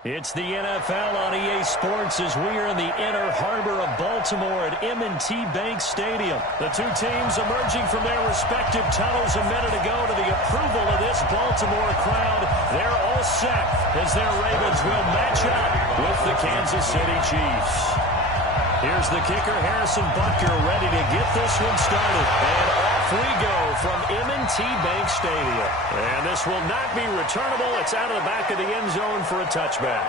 It's the NFL on EA Sports as we are in the inner harbor of Baltimore at M&T Bank Stadium. The two teams emerging from their respective tunnels a minute ago to the approval of this Baltimore crowd. They're all set as their Ravens will match up with the Kansas City Chiefs. Here's the kicker, Harrison Butker, ready to get this one started. And off we go from M&T Bank Stadium. And this will not be returnable. It's out of the back of the end zone for a touchback.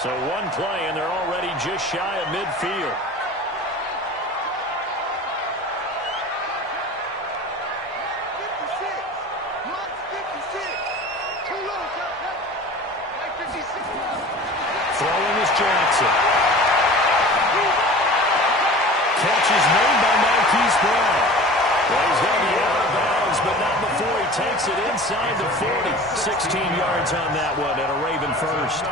So one play, and they're already just shy of midfield. Throwing is Jackson. Catch is made by Marquise Brown. Well, he's going to be out of bounds, but not before he takes it inside the 40. 16 yards on that one, and a Raven first.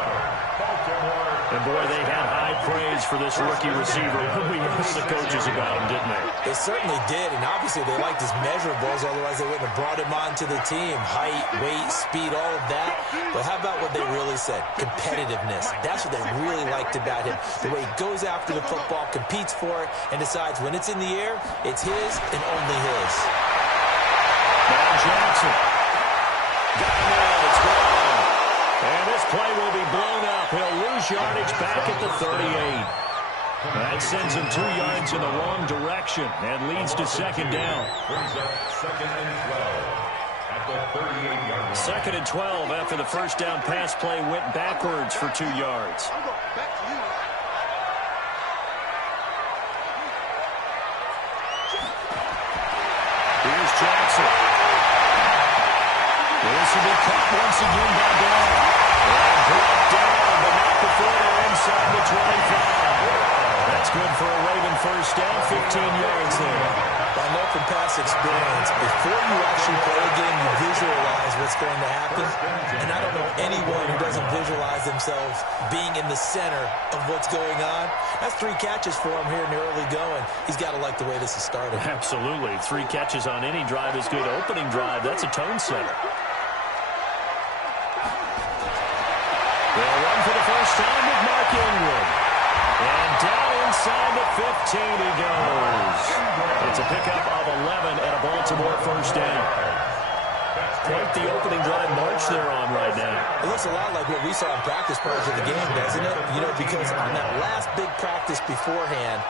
And, boy, they had high praise for this rookie receiver when we asked the coaches about him, didn't they? They certainly did, and obviously they liked his measurables, otherwise they wouldn't have brought him onto the team. Height, weight, speed, all of that. But how about what they really said? Competitiveness. That's what they really liked about him. The way he goes after the football, competes for it, and decides when it's in the air, it's his and only his. Now Jackson. Got him out. It's gone. And this play will be blown up. He'll lose yardage back at the 38. That sends him 2 yards in the wrong direction and leads to second down. Second and 12 at the 38-yard line. Second and 12 after the first down pass play went backwards for 2 yards. Here's Jackson. This will be caught once again by Brown. And brought down, but not before they're inside the 25. That's good for a Raven first down, 15 yards there. I know from past experience, before you actually play a game, you visualize what's going to happen. And I don't know anyone who doesn't visualize themselves being in the center of what's going on. That's 3 catches for him here in the early going. He's got to like the way this is started. Absolutely. 3 catches on any drive is good. Opening drive, that's a tone setter. They'll run for the first time with Mark Ingram. And down inside the 15 he goes. It's a pickup of 11 and a Baltimore first down. Quite the opening drive march they're on right now. It looks a lot like what we saw in practice prior to the game, doesn't it? You know, because on that last big practice beforehand,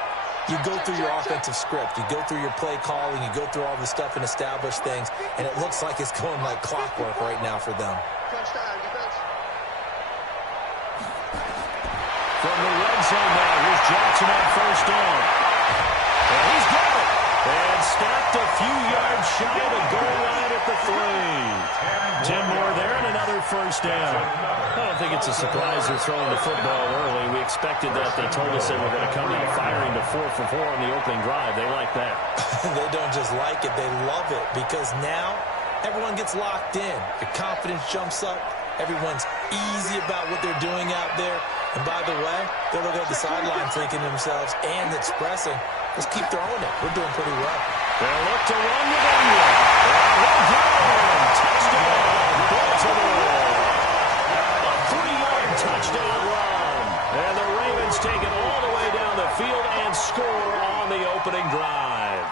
you go through your offensive script. You go through your play calling. You go through all the stuff and establish things. And it looks like it's going like clockwork right now for them. From the red zone now, here's Jackson on first down. And he's got it. And stopped a few yards shy of the goal line at the 3. 10 more there and another first down. I don't think it's a surprise they're throwing the football early. We expected that. They told us they were going to come out firing to 4 for 4 on the opening drive. They like that. They don't just like it, they love it, because now everyone gets locked in. Your confidence jumps up. Everyone's easy about what they're doing out there. And by the way, they're looking at the sideline thinking to themselves and expressing, let's keep throwing it. We're doing pretty well. They'll look to run with Ingram. And touchdown, Baltimore. A 3-yard touchdown run. And the Ravens take it all the way down the field and score on the opening drive.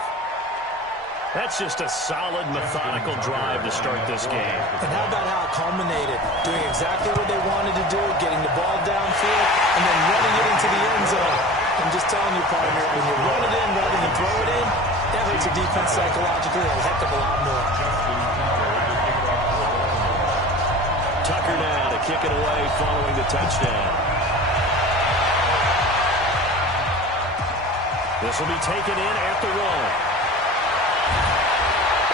That's just a solid, methodical drive to start this game. And how about how it culminated? Doing exactly what they wanted to do, getting the ball downfield, and then running it into the end zone. I'm just telling you, partner, when you run it in rather than throw it in, that hurts your defense psychologically a heck of a lot more. Tucker now to kick it away following the touchdown. This will be taken in at the 1.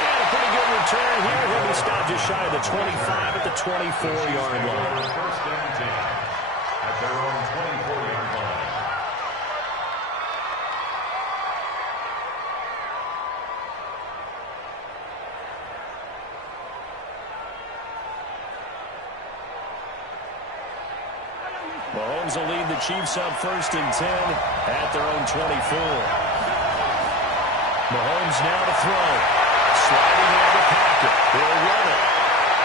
And a pretty good return here. He'll be stopped just shy of the 25 at the 24-yard line. First down 10 at their own 24-yard line. Mahomes will lead the Chiefs up 1st and 10 at their own 24. Mahomes now to throw. Sliding out of the pocket. He'll run it.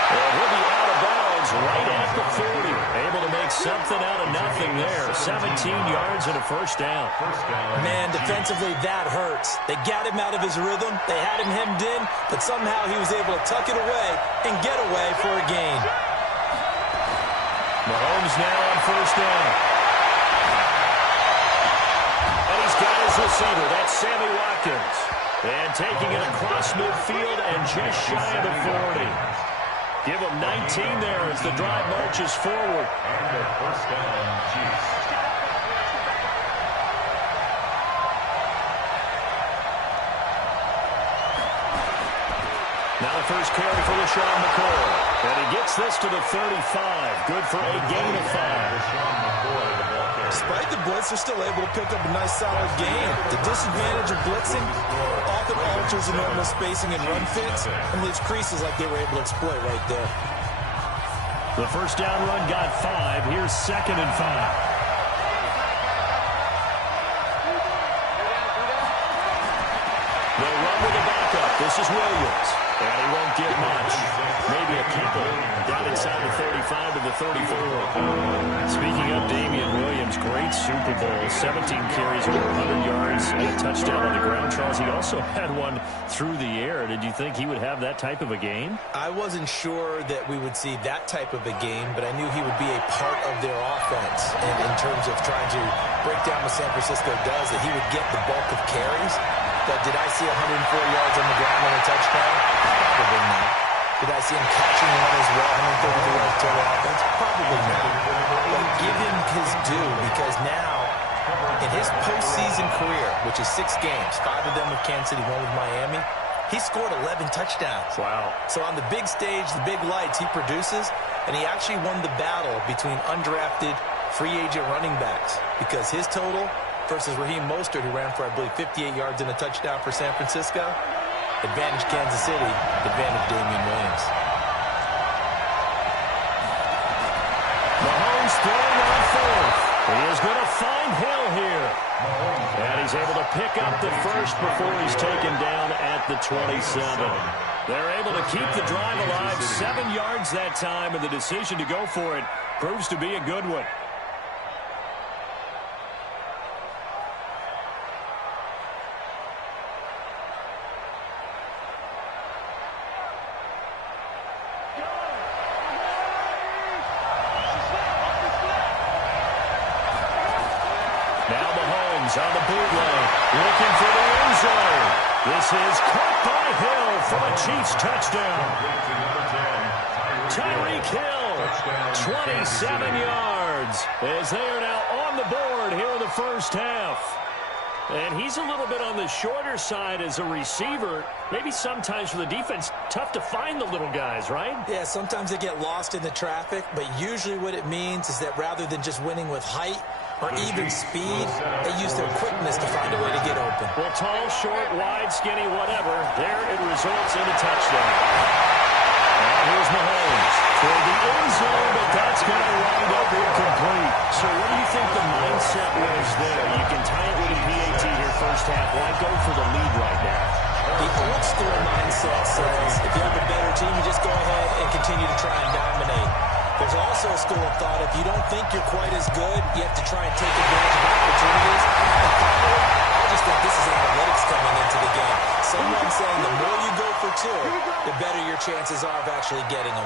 And he'll be out of bounds right at the 40. Able to make something out of nothing there. 17 yards and a first down. Man, defensively, that hurts. They got him out of his rhythm. They had him hemmed in, but somehow he was able to tuck it away and get away for a gain. Mahomes now on 1st down. And he's got his receiver. That's Sammy Watkins. And taking it across midfield and just shy of the 40. Give him 19 there as the drive marches forward. And the first down, Chiefs. Now the first carry for LaShawn McCoy. And he gets this to the 35. Good for a gain of 5. Despite the blitz, they're still able to pick up a nice, solid gain. The disadvantage of blitzing often alters the normal spacing and run fits and leaves creases like they were able to exploit right there. The first down run got 5. Here's 2nd and 5. They'll run with the backup. This is Williams. And he won't get much. Maybe a couple. Down inside the 35 to the 34. Speaking of Damian Williams, great Super Bowl. 17 carries, over 100 yards, and a touchdown on the ground. Charles, he also had one through the air. Did you think he would have that type of a game? I wasn't sure that we would see that type of a game, but I knew he would be a part of their offense. And in terms of trying to break down what San Francisco does, that he would get the bulk of carries. But did I see 104 yards on the ground and a touchdown? Probably not. Did I see him catching one as well, 133 yards total offense? Probably not. But give him his due, because now, in his postseason career, which is 6 games, 5 of them with Kansas City, 1 with Miami, he scored 11 touchdowns. Wow. So on the big stage, the big lights, he produces, and he actually won the battle between undrafted free agent running backs, because his total versus Raheem Mostert, who ran for, I believe, 58 yards and a touchdown for San Francisco. Advantage Kansas City, advantage Damian Williams. Mahomes throwing on 4th. He is going to find Hill here. And he's able to pick up the first before he's taken down at the 27. They're able to keep the drive alive, 7 yards that time, and the decision to go for it proves to be a good one. On the bootleg, looking for the end zone. This is caught by Hill for a Chiefs touchdown. Tyreek Hill, 27 yards, as they are now on the board here in the first half. And he's a little bit on the shorter side as a receiver. Maybe sometimes for the defense, tough to find the little guys, right? Yeah, sometimes they get lost in the traffic, but usually what it means is that rather than just winning with height or even speed, they use their quickness to find a way to get open. Well, tall, short, wide, skinny, whatever, there it results in a touchdown. And here's Mahomes toward the end zone, but that's going to wind up incomplete. So what do you think the mindset was there? You can tie it with a PAT here first half. Why go for the lead right now? The old school mindset says if you have a better team, you just go ahead and continue to try and dominate. There's also a school of thought, if you don't think you're quite as good, you have to try and take advantage of opportunities. And finally, I just think this is analytics coming into the game. Someone saying the more you go for 2, the better your chances are of actually getting them.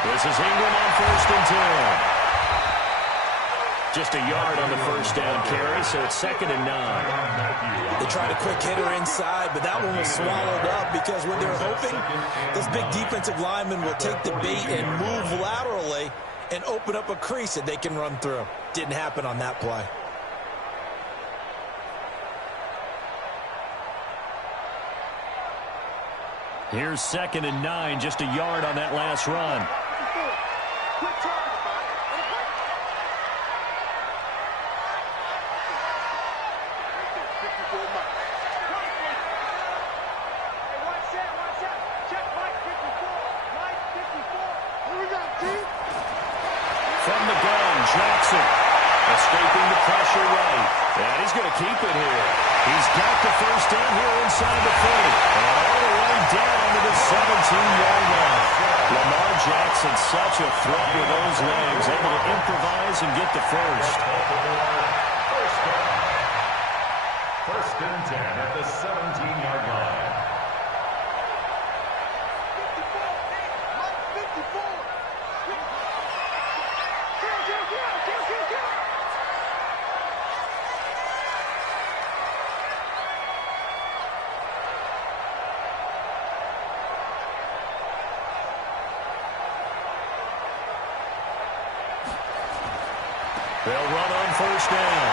This is Ingram on 1st and 10. Just a yard on the first down carry, so it's 2nd and 9. They tried a quick hitter inside, but that one was swallowed up because when they're hoping, this big defensive lineman will take the bait and move laterally and open up a crease that they can run through. Didn't happen on that play. Here's 2nd and 9, just a yard on that last run. From the gun, Jackson escaping the pressure right. And he's going to keep it here. He's got the first down here inside the 30. And all the way down to the 17-yard line. Lamar Jackson, such a threat with those legs, able to improvise and get the first. First and 10 at the 17-yard line. They'll run on first down.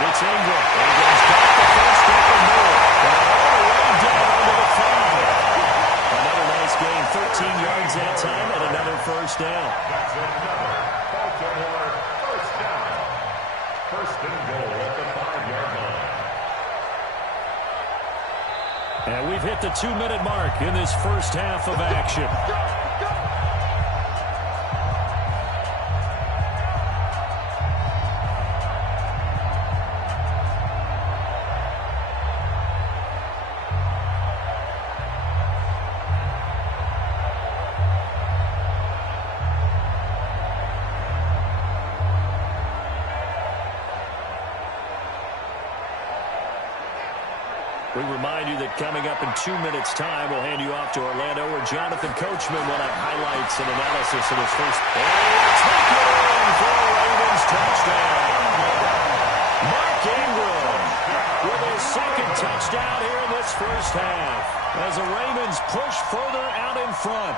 It's Ingram. Ingram's got the first down and more. And all the way down to the 5. Another nice gain, 13 yards that time, and another first down. That's another Baltimore first down. First and goal at the 5-yard line. And we've hit the 2-minute mark in this first half of action. We remind you that coming up in 2 minutes' time, we'll hand you off to Orlando, where Jonathan Coachman will have highlights and analysis of his first. Oh, take it in for a Ravens touchdown. Mark Ingram with his second touchdown here in this first half, as the Ravens push further out in front.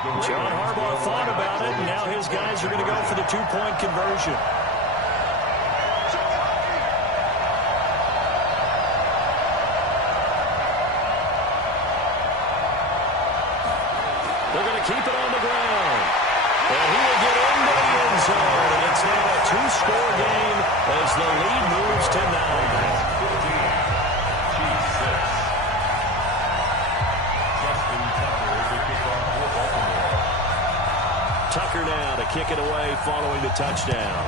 John Harbaugh thought about it, and now his guys are going to go for the 2-point conversion. They're going to keep it on the ground. And he will get into the end zone, and it's now a 2-score game as the lead moves to 9. Tucker now to kick it away following the touchdown.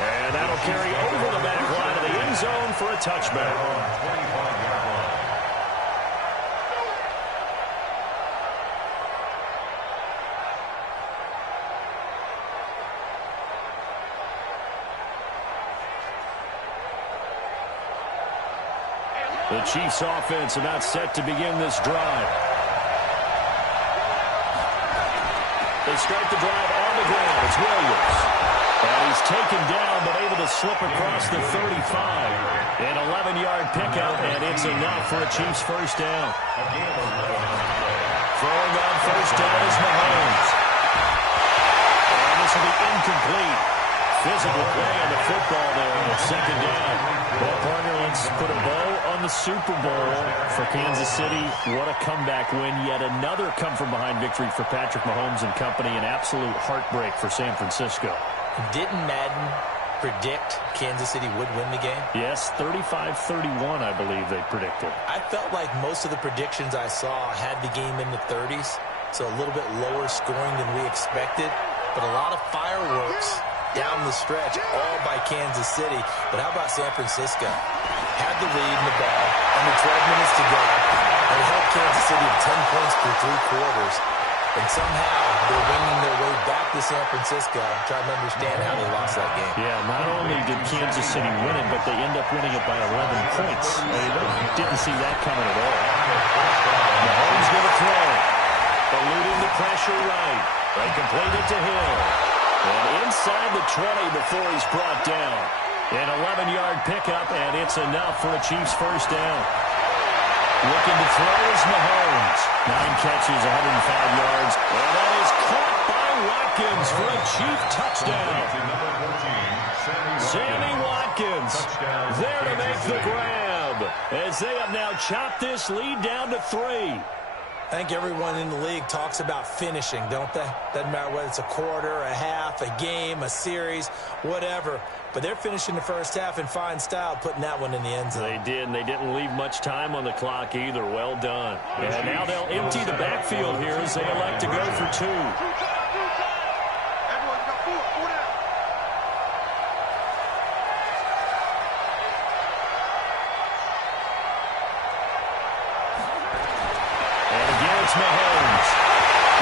And that'll carry over the back line of the end zone for a touchback. The Chiefs offense about set to begin this drive. They start the drive on the ground. It's Williams. And he's taken down but able to slip across the 35. An 11-yard pickup, and it's enough for a Chiefs first down. Throwing on first down is Mahomes. And this will be incomplete. Physical play on the football there on second down. Well, partner, let's put a bow on the Super Bowl for Kansas City. What a comeback win. Yet another come-from-behind victory for Patrick Mahomes and company. An absolute heartbreak for San Francisco. Didn't Madden predict Kansas City would win the game? Yes, 35-31, I believe they predicted. I felt like most of the predictions I saw had the game in the 30s, so a little bit lower scoring than we expected, but a lot of fireworks down the stretch, all by Kansas City. But how about San Francisco? Had the lead in the ball, under 12 minutes to go, and it held Kansas City to 10 points through 3 quarters. and somehow they're winging their way back to San Francisco. I'm trying to understand how they lost that game. Yeah, not only did Kansas City win it, but they end up winning it by 11 points. They didn't see that coming at all. Mahomes going to throw. Eluding the pressure right. They complete it to Hill. And inside the 20 before he's brought down. An 11-yard pickup, and it's enough for a Chiefs first down. Looking to throw is Mahomes. 9 catches, 105 yards. And that is caught by Watkins for a Chief touchdown. Sammy Watkins there to make the grab as they have now chopped this lead down to 3. I think everyone in the league talks about finishing, don't they? Doesn't matter whether it's a quarter, a half, a game, a series, whatever. But they're finishing the first half in fine style, putting that one in the end zone. They did, and they didn't leave much time on the clock either. Well done. And now they'll empty the backfield here as they elect to go for 2. Mahomes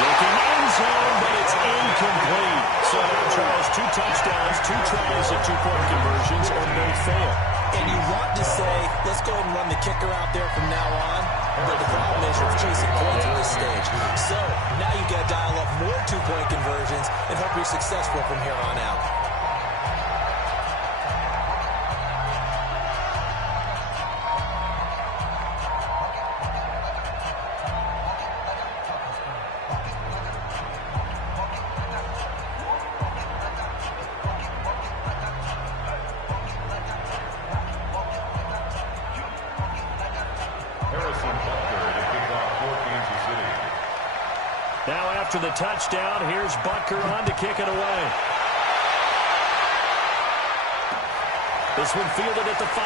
looking end zone, but it's incomplete. So now, Charles, 2 touchdowns, 2 tries at 2-point conversions, and both fail. And you want to say, let's go ahead and run the kicker out there from now on, but the problem is you're chasing points at this stage. So now you got to dial up more 2-point conversions and hope you're successful from here on out. Now after the touchdown, here's Butker on to kick it away. This one fielded at the 5.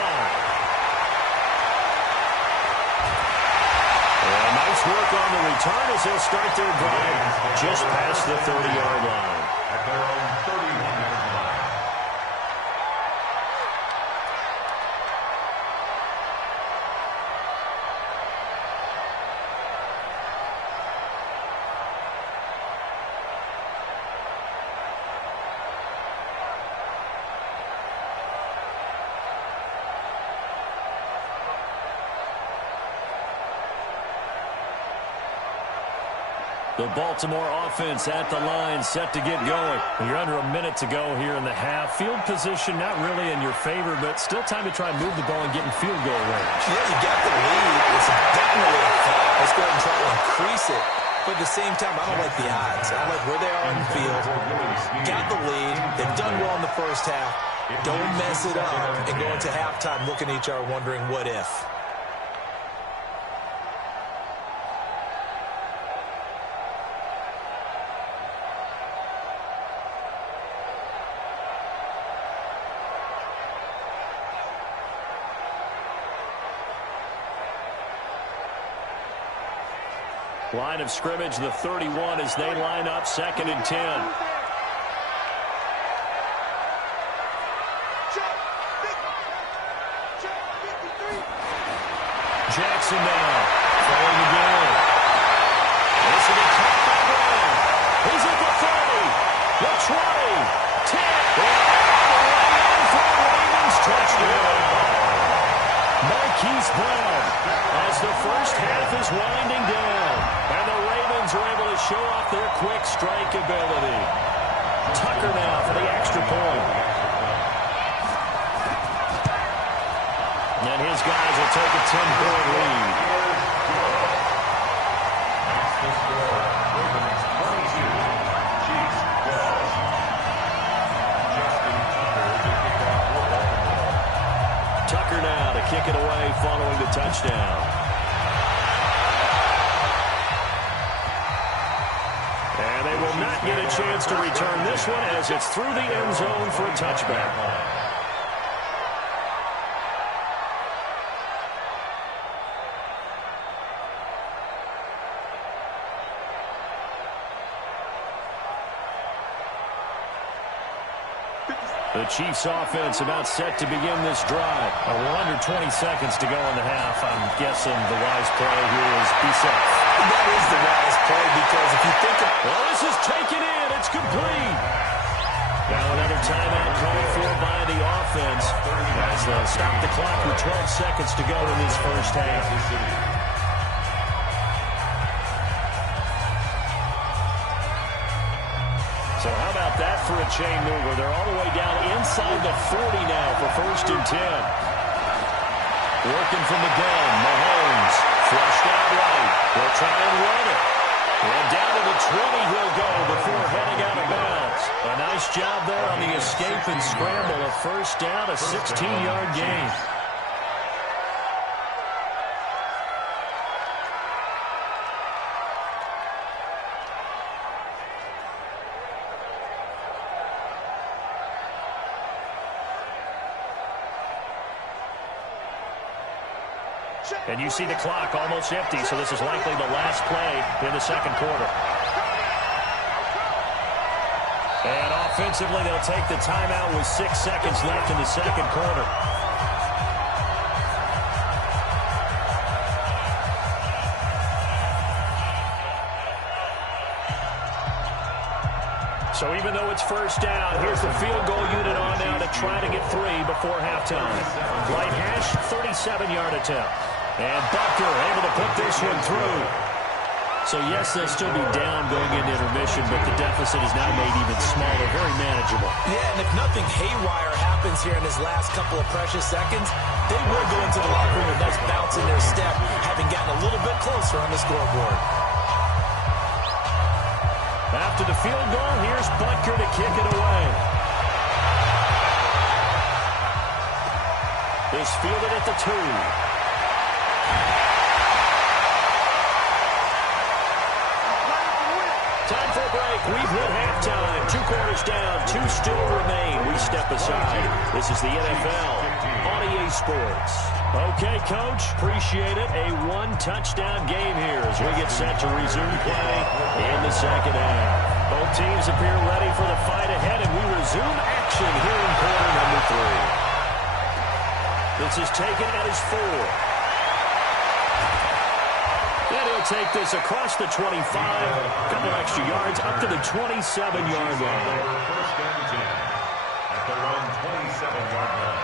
And nice work on the return as they'll start their drive just past the 30-yard line. At their own 31-yard line. The Baltimore offense at the line, set to get going. You're under a minute to go here in the half. Field position not really in your favor, but still time to try and move the ball and get in field goal range. Yeah, you got the lead. It's definitely a thought. Let's go ahead and try to increase it. But at the same time, I don't like the odds. I like where they are on the field. Got the lead. They've done well in the first half. Don't mess it up and go into halftime looking at each other wondering what if. Line of scrimmage, the 31, as they line up 2nd and 10. Jackson now, throwing again. This will be caught by Brown. He's at the 30, the 20, 10. And for the Ravens touchdown. Marquise Brown as the first half is winding down. And the Ravens are able to show off their quick strike ability. Tucker now for the extra point. And his guys will take a 10-point lead. That's the score. Ravens 22, Chiefs 12. Justin Tucker to kick off for Baltimore. Tucker now to kick it away following the touchdown. And they will not get a chance to return this one as it's through the end zone for a touchback. The Chiefs offense about set to begin this drive. We're under 20 seconds to go in the half. I'm guessing the wise play here is be safe. That is the wise play because if you think of... Well, this is taken in. It's complete. Now another timeout called for by the offense as they'll stop the clock with 12 seconds to go in this first half. So how about that for a chain mover? They're all the way down inside the 40 now for 1st and 10. Working from the gun, Mahomes flushed out right. They'll try and run it. And down to the 20 he'll go before heading out of bounds. A nice job there on the escape and scramble. A first down, a 16-yard gain. And you see the clock almost empty, so this is likely the last play in the second quarter. And offensively, they'll take the timeout with 6 seconds left in the second quarter. So even though it's first down, here's the field goal unit on now to try to get 3 before halftime. Right hash, 37-yard attempt. And Butker able to put this one through. So, yes, they'll still be down going into intermission, but the deficit is now made even smaller, very manageable. Yeah, and if nothing haywire happens here in his last couple of precious seconds, they will go into the locker room with a nice bounce in their step, having gotten a little bit closer on the scoreboard. After the field goal, here's Butker to kick it away. Is fielded at the 2. Time for a break. We've hit halftime. 2 quarters down. 2 still remain. We step aside. This is the NFL on EA Sports. Okay, Coach. Appreciate it. A 1-touchdown game here as we get set to resume play in the second half. Both teams appear ready for the fight ahead, and we resume action here in quarter number 3. This is taken at his 4. And he'll take this across the 25, a couple extra yards, up to the 27-yard line. First and 10 at their own 27-yard line.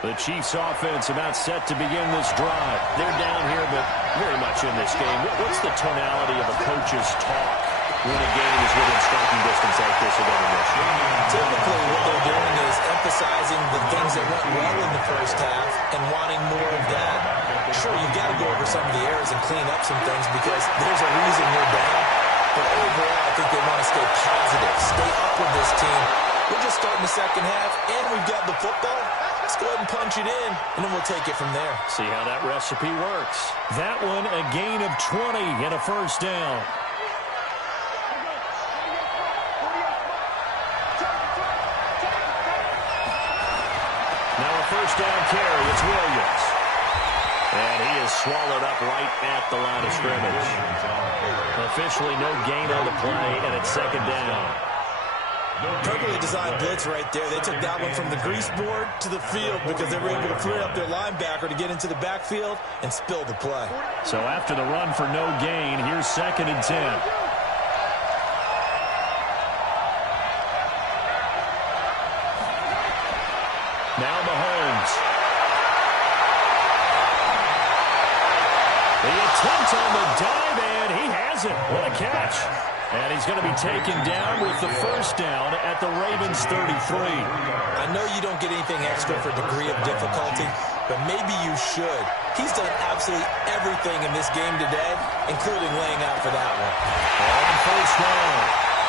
The Chiefs offense about set to begin this drive. They're down here, but very much in this game. What's the tonality of a coach's talk when a game is within striking distance like this of intermission? Typically, what they're doing is emphasizing the things that went well in the first half and wanting more of that. Sure, you've got to go over some of the errors and clean up some things because there's a reason you're down. But overall, I think they want to stay positive, stay up with this team. We're just starting the second half, and we've got the football. Let's go ahead and punch it in, and then we'll take it from there. See how that recipe works. That one, a gain of 20 and a first down. Now a first down carry. It's Williams. And he is swallowed up right at the line of scrimmage. Officially no gain on the play, and it's second down. Perfectly designed blitz right there. They took that one from the grease board to the field because they were able to clear up their linebacker to get into the backfield and spill the play. So after the run for no gain, here's second and 10. Now Mahomes. The attempt on the dive, and he has it. What a catch. And he's going to be taken down with the first down at the Ravens 33. I know you don't get anything extra for degree of difficulty, but maybe you should. He's done absolutely everything in this game today, including laying out for that one. On first down,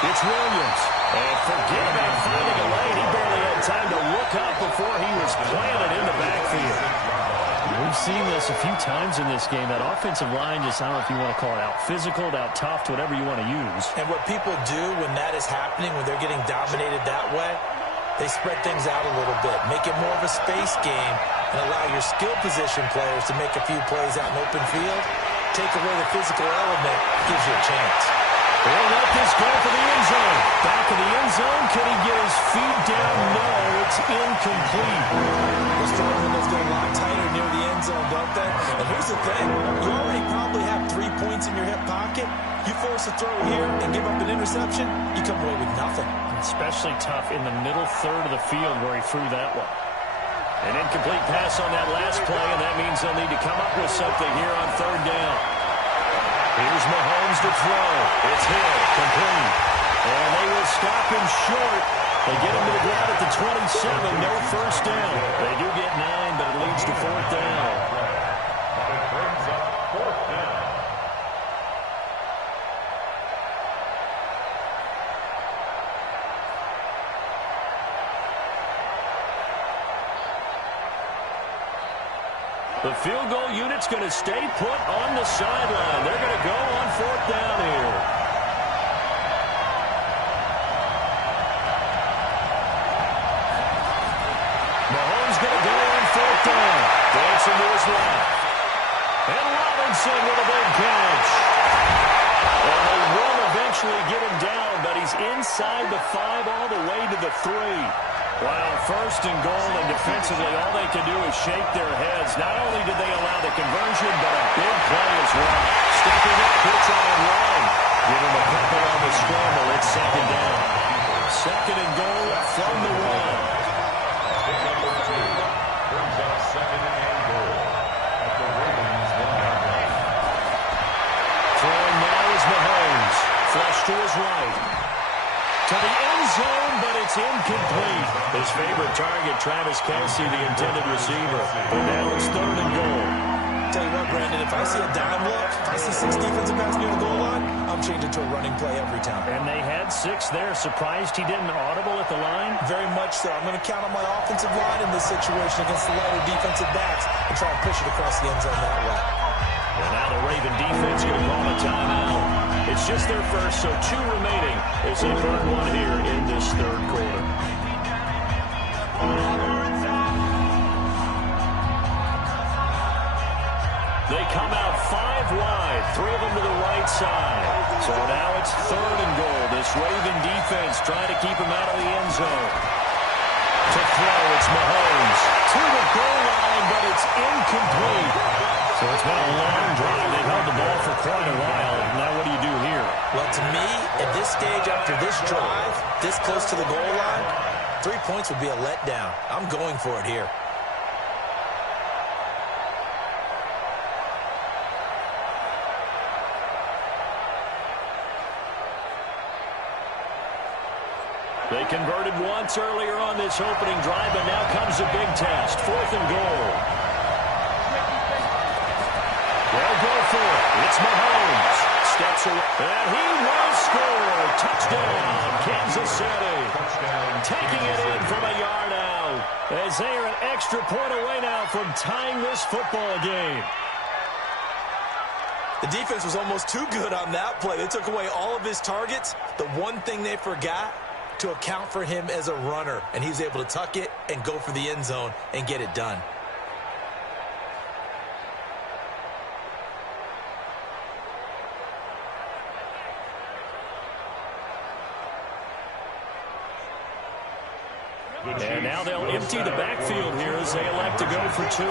it's Williams. And forget about finding a lane. He barely had time to look up before he was planted in the backfield. We've seen this a few times in this game. That offensive line just, I don't know if you want to call it out physical, out tough, whatever you want to use. And what people do when that is happening, when they're getting dominated that way, they spread things out a little bit, make it more of a space game, and allow your skill position players to make a few plays out in open field. Take away the physical element, gives you a chance. He'll let this go for the end zone. Back in the end zone. Can he get his feet down? No, it's incomplete. Those throwing windows get a lot tighter near the end zone, don't they? And here's the thing. You already probably have 3 points in your hip pocket. You force a throw here and give up an interception, you come away with nothing. Especially tough in the middle third of the field where he threw that one. An incomplete pass on that last play, and that means they'll need to come up with something here on third down. Here's Mahomes to throw. It's Hill, complete. And they will stop him short. They get him to the ground at the 27, no first down. They do get 9, but it leads to fourth down. But it brings up fourth down. The field goal unit's going to stay put on the sideline. They're going to go on fourth down here. Mahomes going to go on fourth down. Dancing to his left. And Robinson with a big catch. And they will eventually get him down, but he's inside the 5 all the way to the 3. Wow, first and goal, and defensively, all they can do is shake their heads. Not only did they allow the conversion, but a big play as well. Stepping up, pitch on and run. Give him a couple on the scramble. It's second down. Second and goal from the 1. Brings up second and goal at the Ravens 1-yard line. Throwing now is Mahomes. Flush to his right. To the end zone, but it's incomplete. His favorite target, Travis Kelce, the intended receiver. But now it's third and goal. Tell you what, Brandon, if I see a dime look, if I see 6 defensive backs near the goal line, I'm changing to a running play every time. And they had 6 there. Surprised he didn't audible at the line? Very much so. I'm going to count on my offensive line in this situation against the lighter defensive backs and try and push it across the end zone that way. And now the Raven defense going to call a timeout. It's just their first, so 2 remaining as they burn 1 here in this third quarter. They come out 5 wide, 3 of them to the right side. So now it's third and goal. This Raven defense trying to keep him out of the end zone. To throw, it's Mahomes. To the goal line, but it's incomplete. So it's been a long drive. They've held the ball for quite a while. Now what do you do here? Well, to me, at this stage after this drive, this close to the goal line, 3 points would be a letdown. I'm going for it here. They converted once earlier on this opening drive, but now comes a big test. Fourth and goal. They'll go for it. It's Mahomes. Steps away. And he will score. Touchdown, Kansas City. Touchdown. Taking it in from a yard out. As they are an extra point away now from tying this football game. The defense was almost too good on that play. They took away all of his targets. The one thing they forgot, to account for him as a runner, and he's able to tuck it and go for the end zone and get it done. And now they'll empty the backfield here as they elect to go for 2.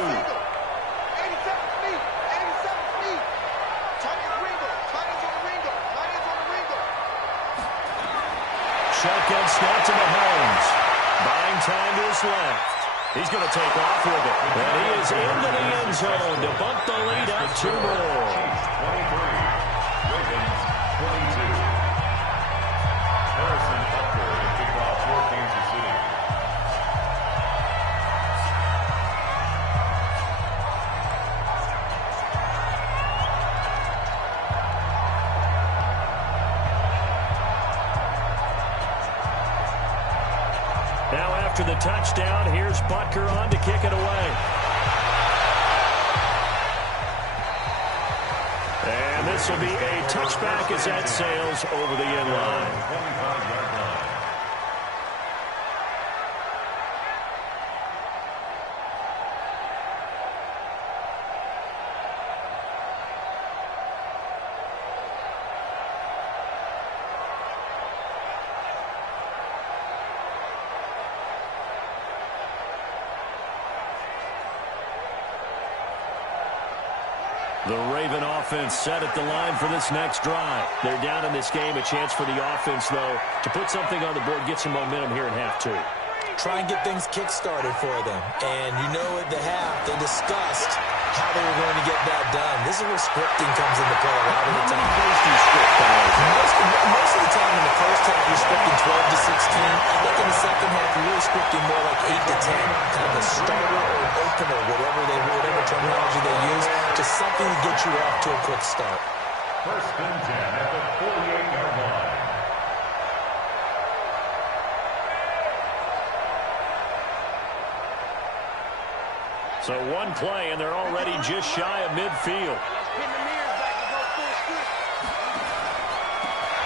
Shotgun snap to Mahomes. Buying time to his left. He's going to take off with it. And he is into the end zone to bump the lead up 2 more. 23. Ravens 22. Harrison Butker to kick off for Kansas City. Now after the touchdown, here's Butker on to kick it away. And this will be a touchback as that sails over the end line. 25-yard line. The Raven offense set at the line for this next drive. They're down in this game. A chance for the offense, though, to put something on the board, get some momentum here in half two. Try and get things kick-started for them. And you know at the half, they discussed how they were going to get that done. This is where scripting comes into play a lot of the time. Most of the time in the first half, you're scripting 12 to 16. I think in the second half, you're really scripting more like 8 to 10. Kind of a starter or an opener, whatever terminology they use, just something to get you off to a quick start. First and 10 at the 48-yard line. So one play, and they're already just shy of midfield.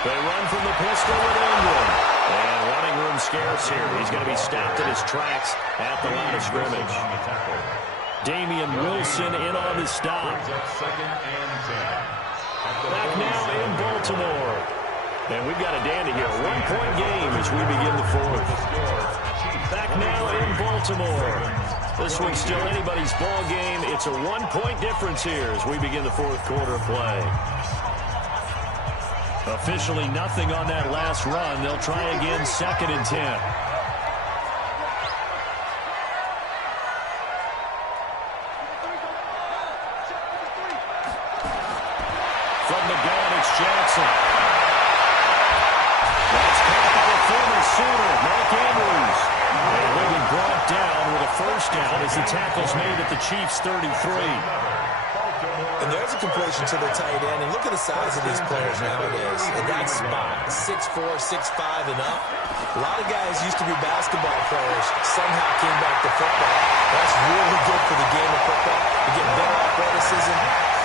They run from the pistol with Ingram. And running room scarce here. He's going to be stopped in his tracks at the line of scrimmage. Damian Wilson in on the stop. Back now in Baltimore. And we've got a dandy here. A one-point game as we begin the fourth. Back now in Baltimore. This one's still anybody's ball game. It's a one-point difference here as we begin the fourth quarter of play. Officially nothing on that last run. They'll try again, second and 10. From the gun, it's Jackson. That's caught by the former Sooner, Mark Andrews. And will be brought down with a first down as the tackle's made at the Chiefs' 33. And there's a completion to the tight end. And look at the size of these players nowadays. In that spot, 6'4", 6'5", and up. A lot of guys used to be basketball players, somehow came back to football. That's really good for the game of football. You get better athleticism,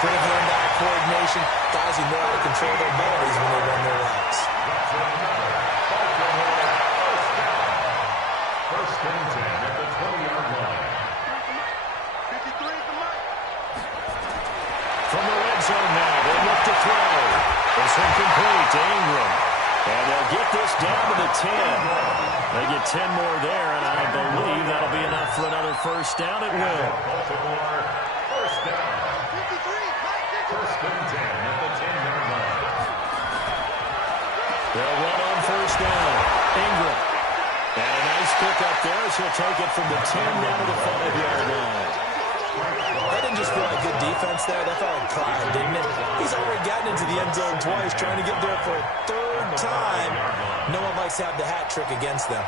quick hand-eye coordination. Guys who know how to control their bodies when they run their routes. First and 10 at the 20-yard line. From the red zone now, they look to throw. This one complete to Ingram. And they'll get this down to the 10. They get 10 more there, and I believe that'll be enough for another first down. It will. Baltimore, first down. First and 10 at the 10-yard line. They'll run on first down. Ingram. And a nice pick up there as he'll take it from the 10 down to the 5-yard line. That didn't just feel like good defense there. That felt like pride, didn't it? He's already gotten into the end zone twice, trying to get there for a third time. No one likes to have the hat trick against them.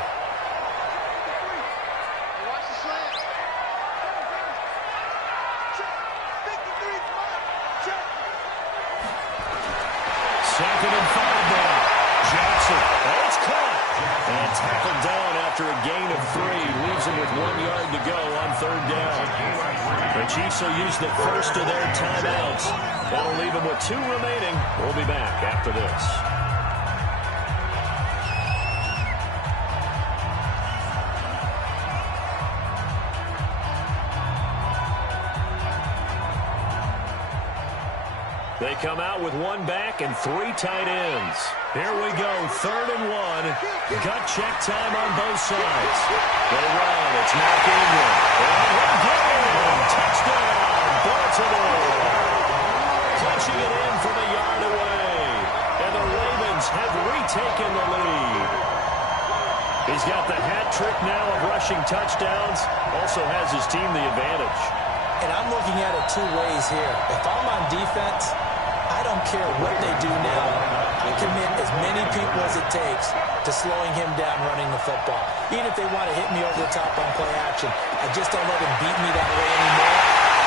Second and 5 now. Jackson. Oh, it's caught. And tackled down after a gain of 3. Leaves him with 1 yard to go on third down. The Chiefs will use the first of their timeouts. That'll leave them with 2 remaining. We'll be back after this. They come out with 1 back and 3 tight ends. Here we go, 3rd and 1. Gut check time on both sides. They run, it's Mark Ingram. And again, touchdown, Baltimore. Punching it in from a yard away. And the Ravens have retaken the lead. He's got the hat trick now of rushing touchdowns. Also has his team the advantage. And I'm looking at it 2 ways here. If I'm on defense, I don't care what they do now. I commit as many people as it takes to slowing him down running the football. Even if they want to hit me over the top on play action, I just don't let him beat me that way anymore.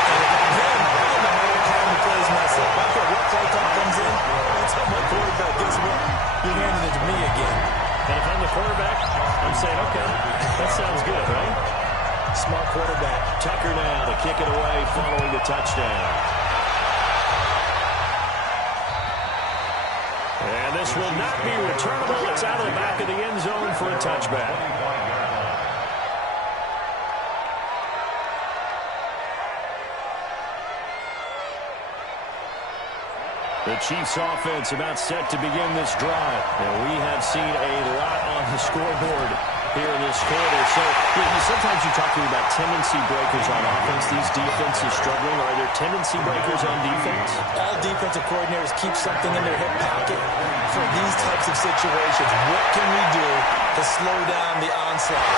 And if I'm him, I don't know how to call the plays myself. I don't care what play call comes in. That's how my quarterback, guess what? You're handing it to me again. And if I'm the quarterback, I'm saying, okay, that sounds good, right? Smart quarterback. Tucker now to kick it away following the touchdown. And this will not be returnable. It's out of the back of the end zone for a touchback. The Chiefs offense about set to begin this drive. And we have seen a lot on the scoreboard here in this quarter. So sometimes you talk to me about tendency breakers on offense. These defenses struggling. Are there tendency breakers on defense? All defensive coordinators keep something in their hip pocket for these types of situations. What can we do to slow down the onslaught?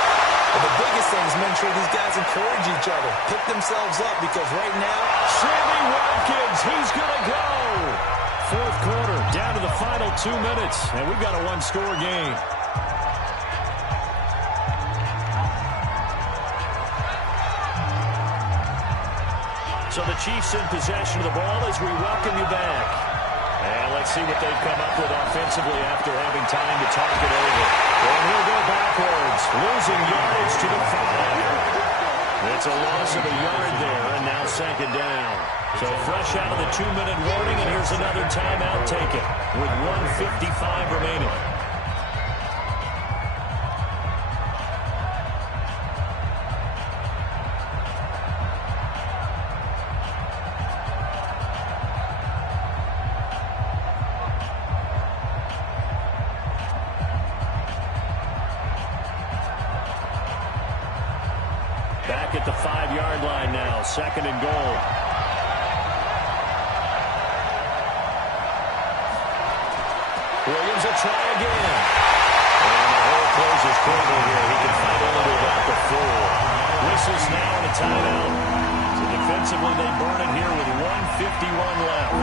But the biggest thing is make sure these guys encourage each other, pick themselves up, because right now, Sammy Watkins, he's going to go. Fourth quarter, down to the final 2 minutes, and we've got a one-score game. So the Chiefs in possession of the ball as we welcome you back. And let's see what they've come up with offensively after having time to talk it over. And he'll go backwards, losing yards to the 5. It's a loss of a yard there, and now second down. So fresh out of the 2-minute warning, and here's another timeout taken with 1:55 remaining. Back at the 5-yard line now, second and goal. Williams will try again. And the hole closes quickly here. He can fight only to about the 4. Whistles now and a timeout. So defensively, they burn it here with 1:51 left.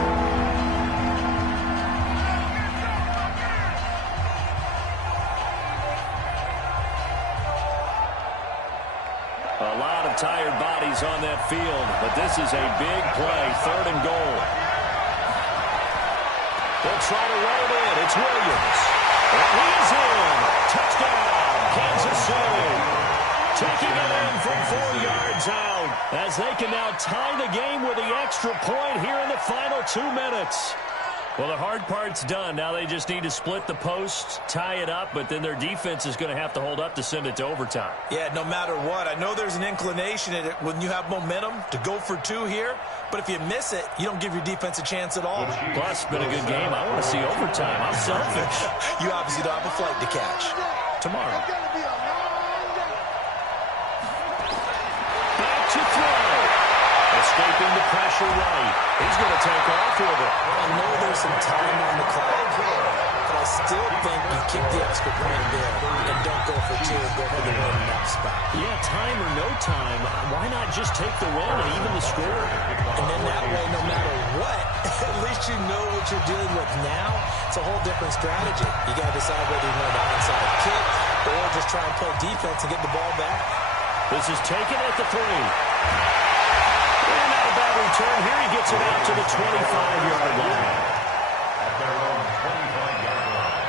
A lot of tired bodies on that field, but this is a big play, third and goal. They'll try to run it in. It's Williams. And he is in. Touchdown, Kansas City. Taking it in from 4 yards out as they can now tie the game with the extra point here in the final 2 minutes. Well, the hard part's done. Now they just need to split the posts, tie it up, but then their defense is going to have to hold up to send it to overtime. Yeah, no matter what. I know there's an inclination in it when you have momentum to go for 2 here, but if you miss it, you don't give your defense a chance at all. Plus, it's been a good game. I want to see overtime. I'm selfish. You obviously don't have a flight to catch. Tomorrow. Back to throw. Escaping the pressure right. He's going to take off with it. I know there's some time on the clock, but I still think you kick the extra point there and don't go for 2 and go for the win in that spot. Yeah, time or no time, why not just take the win and even the score? And then that way, no matter what, at least you know what you're dealing with now. It's a whole different strategy. You got to decide whether you want the onside kick or just try and play defense and get the ball back. This is taken at the 3. And not a bad return. Here he gets it out to the 25-yard line. At their own 25-yard line.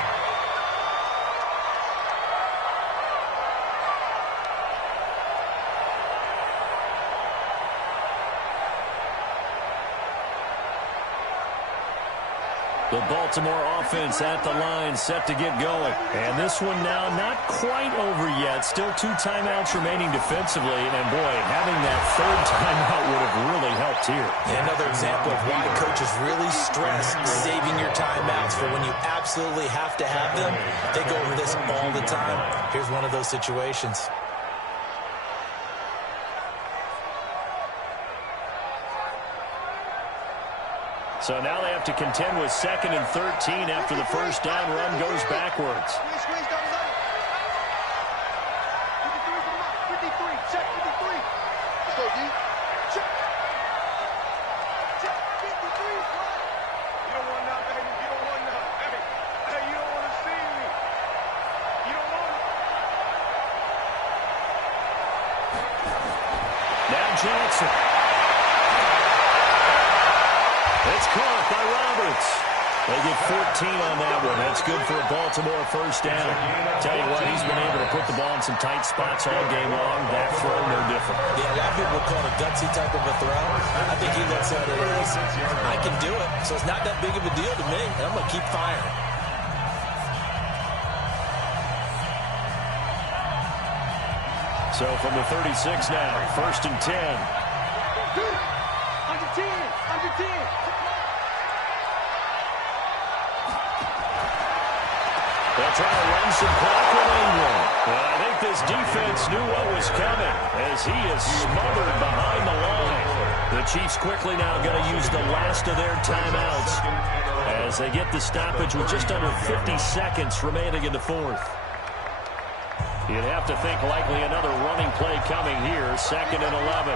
The Baltimore offense at the line, set to get going. And this one now not quite over yet. Still 2 timeouts remaining defensively. And, boy, having that 3rd timeout would have really helped here. And another example of why coaches really stress saving your timeouts for when you absolutely have to have them. They go over this all the time. Here's one of those situations. So now they have to contend with 2nd and 13 after the first down run goes backwards. Squeeze down low. 53, check 53. Let's go, D. Check. Check 53. You don't want none, baby. You don't want none. Hey, you don't want to see me. You don't want it. Now Jackson. It's caught by Roberts. They get 14 on that one. That's good for a Baltimore first down. Tell you what, he's been able to put the ball in some tight spots all game long. That throw, no different. Yeah, a lot of people would call it a gutsy type of a throw. I think he looks at it as, I can do it, so it's not that big of a deal to me, and I'm going to keep firing. So from the 36 now, 1st and 10. Under 10. Under 10. They'll try to run some clock with Ingram. Well, I think this defense knew what was coming as he is smothered behind the line. The Chiefs quickly now going to use the last of their timeouts as they get the stoppage with just under 50 seconds remaining in the fourth. You'd have to think likely another running play coming here, 2nd and 11.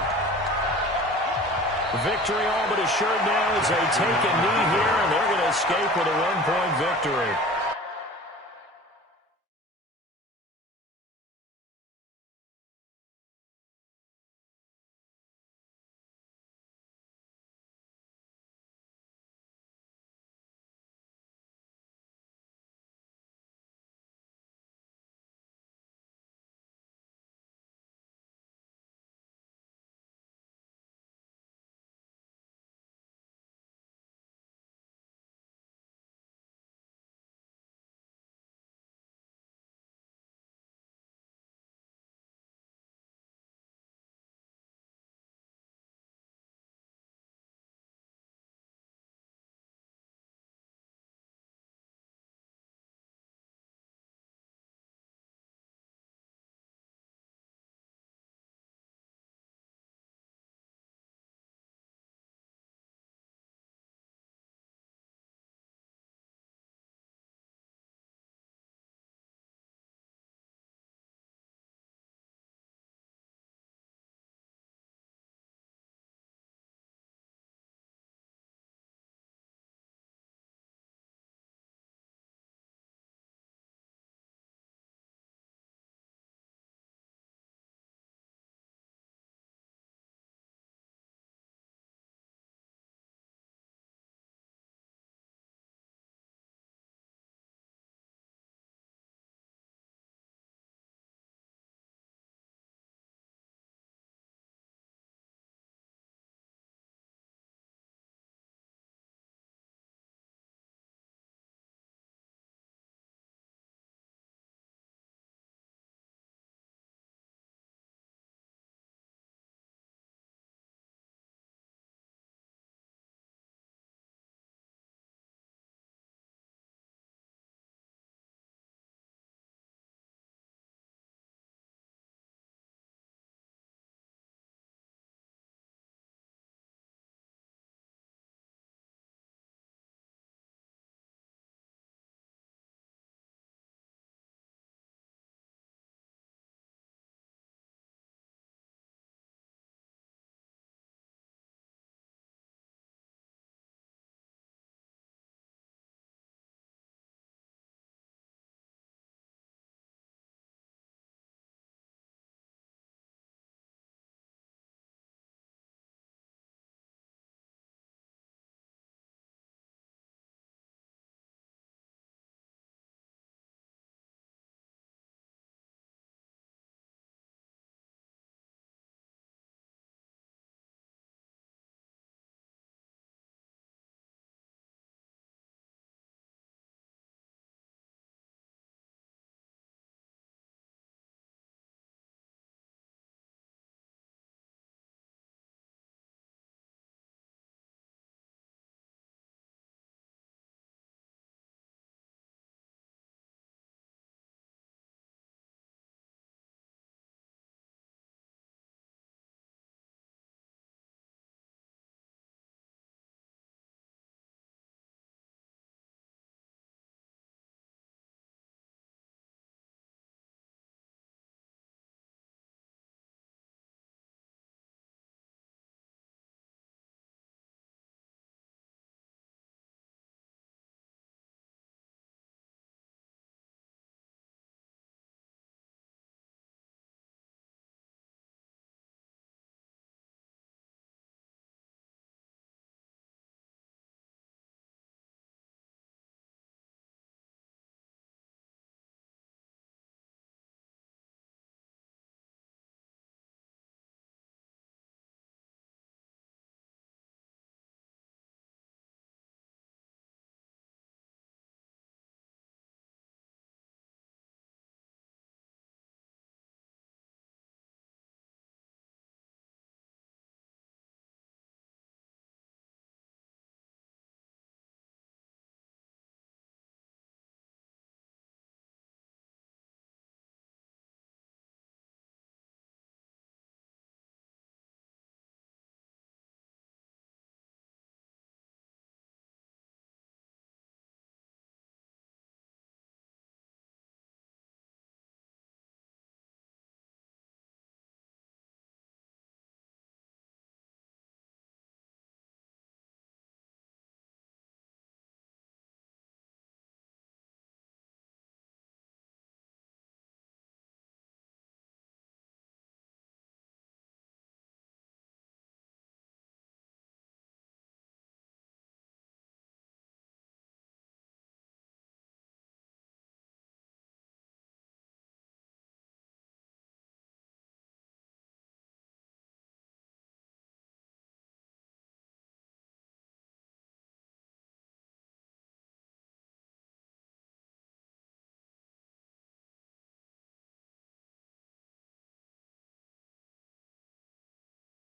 Victory all but assured now as they take a knee here, and they're going to escape with a 1-point victory.